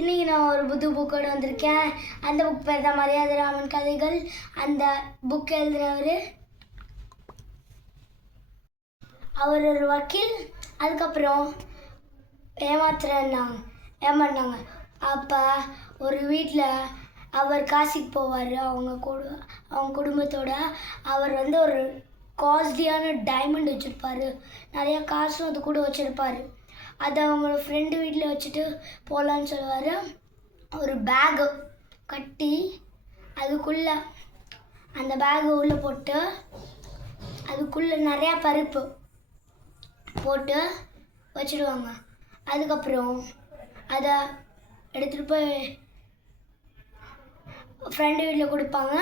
இன்னைக்கு நான் ஒரு புது புக்கோட வந்திருக்கேன். அந்த புக் பேர் தான் மரியாதை ராமன் கதைகள். அந்த புக் எழுதுனவர் அவர் ஒரு வக்கீல். அதுக்கப்புறம் ஏமாத்துறேன்னாங்க. ஏமாட்டாங்க அப்போ ஒரு வீட்டில் அவர் காசிக்கு போவார். அவங்க கூட அவங்க குடும்பத்தோட. அவர் வந்து ஒரு காஸ்ட்லியான டைமண்ட் வச்சுருப்பாரு. நிறையா காசும் அது கூட வச்சுருப்பார். அதை அவங்களோட ஃப்ரெண்டு வீட்டில் வச்சுட்டு போகலான்னு சொல்லுவார். ஒரு பேகு கட்டி அதுக்குள்ளே அந்த பேகு உள்ளே போட்டு அதுக்குள்ளே நிறையா பருப்பு போட்டு வச்சிடுவாங்க அதுக்கப்புறம் அதை எடுத்துகிட்டு போய் ஃப்ரெண்டு வீட்டில் கொடுப்பாங்க.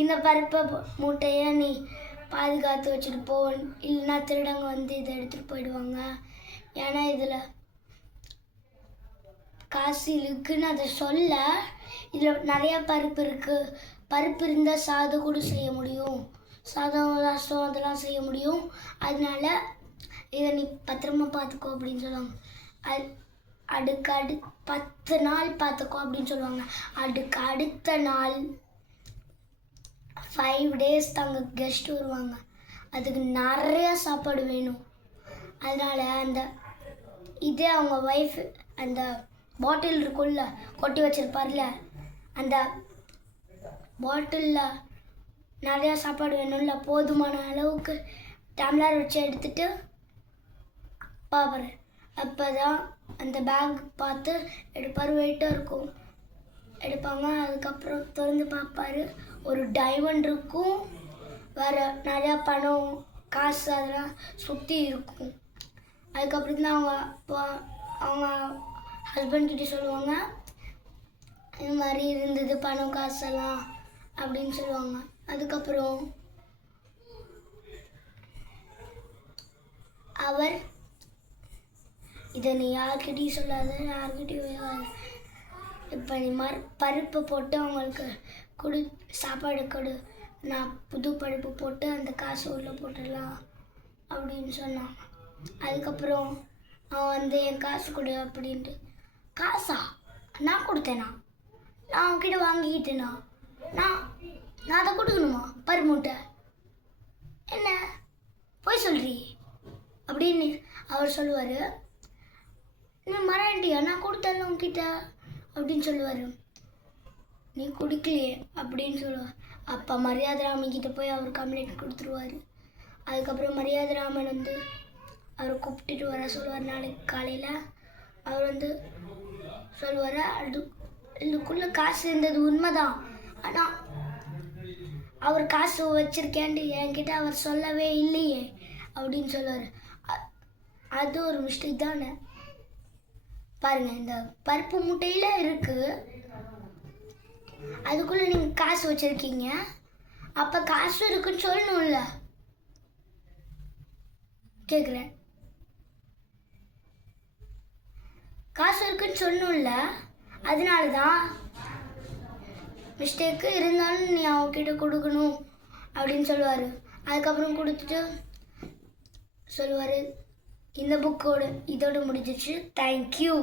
இந்த பருப்பை மூட்டையை நீ பாதுகாத்து வச்சுட்டு போ இல்லைன்னா திருடங்க வந்து இதை எடுத்துகிட்டு போயிடுவாங்க. ஏன்னா இதில் காசு இருக்குன்னு அதை சொல்ல இதில் நிறையா பருப்பு இருக்குது பருப்பு இருந்தால் சாதம் கூட செய்ய முடியும். சாதம் ரசம் அதெல்லாம் செய்ய முடியும். அதனால இதை நீ பத்திரமா பார்த்துக்கோ அப்படின்னு சொல்லுவாங்க. அது அடுக்கு அடு பத்து நாள் பார்த்துக்கோ அப்படின்னு சொல்லுவாங்க. அடுக்கு அடுத்த நாள் ஃபைவ் டேஸ் தாங்க கெஸ்ட் வருவாங்க. அதுக்கு நிறையா சாப்பாடு வேணும். அதனால அந்த இதே அவங்க ஒய்ஃப் அந்த பாட்டில் இருக்கும்ல கொட்டி வச்சிருப்பார்ல அந்த பாட்டிலில் நிறையா சாப்பாடு வேணும்ல போதுமான அளவுக்கு டம்ளர் வச்சு எடுத்துட்டு பார்ப்பார் அப்போ தான் அந்த பேக் பார்த்து எடுப்பார் வெயிட்டாக இருக்கும். எடுப்பாங்க அதுக்கப்புறம் திறந்து பார்ப்பாரு. ஒரு டைமண்ட் இருக்கும் வேறு நிறையா பணம் காசு அதெல்லாம் சுற்றி இருக்கும். அதுக்கப்புறம் தான் அவங்க அப்பா- அவங்க ஹஸ்பண்ட் கிட்ட சொல்லுவாங்க இது மாதிரி இருந்தது பணம் காசெல்லாம் அப்படின்னு சொல்லுவாங்க. அதுக்கப்புறம் அவர் இதை நீ யார்கிட்டையும் சொல்லாத யார்கிட்டையும் இப்போ நீ மறு பருப்பு போட்டு அவங்களுக்கு கொடு சாப்பாடு கொடு. நான் புது பருப்பு போட்டு அந்த காசு உள்ளே போட்டுடலாம் அப்படின்னு சொன்னாங்க. அதுக்கப்புறம் அவன் வந்து என் காசு கொடு அப்படின்ட்டு. காசா? நான் கொடுத்தேனா? நான் அவன்கிட்ட வாங்கிக்கிட்டேனா? நான் நான் அதை கொடுக்கணுமா? பருமூட்டை என்ன? போய் சொல்கிறீ அப்படின்னு அவர் சொல்லுவார். நீ மறாண்டியா நான் கொடுத்தேன் உங்ககிட்ட அப்படின்னு சொல்லுவார். நீ குடிக்கலையே அப்படின்னு சொல்லுவார். அப்போ மரியாதை ராமன் கிட்டே போய் அவர் கம்ப்ளைண்ட் கொடுத்துருவாரு. அதுக்கப்புறம் மரியாதை ராமன் வந்து அவரை கூப்பிட்டுட்டு வர சொல்லுவார் நாளைக்கு காலையில். அவர் வந்து சொல்லுவார் அது இதுக்குள்ளே காசு இருந்தது உண்மைதான். ஆனால் அவர் காசு வச்சிருக்கேன்ட்டு என்கிட்ட அவர் சொல்லவே இல்லையே அப்படின்னு சொல்லுவார். அது ஒரு மிஸ்டேக் தானே? பாருங்க இந்த பருப்பு முட்டையில் இருக்கு. அதுக்குள்ள நீங்க காசு வச்சிருக்கீங்க. அப்ப காசு இருக்குன்னு சொல்லணும்ல. கேக்குறேன். காசு இருக்குன்னு சொன்னோம்ல அதனால தான் மிஸ்டேக்கு இருந்தாலும் நீ அவங்கக்கிட்ட கொடுக்கணும் அப்படின்னு சொல்லுவார். அதுக்கப்புறம் கொடுத்துட்டு சொல்லுவார் இந்த புக்கோட இதோடு முடிஞ்சிச்சு தேங்க்யூ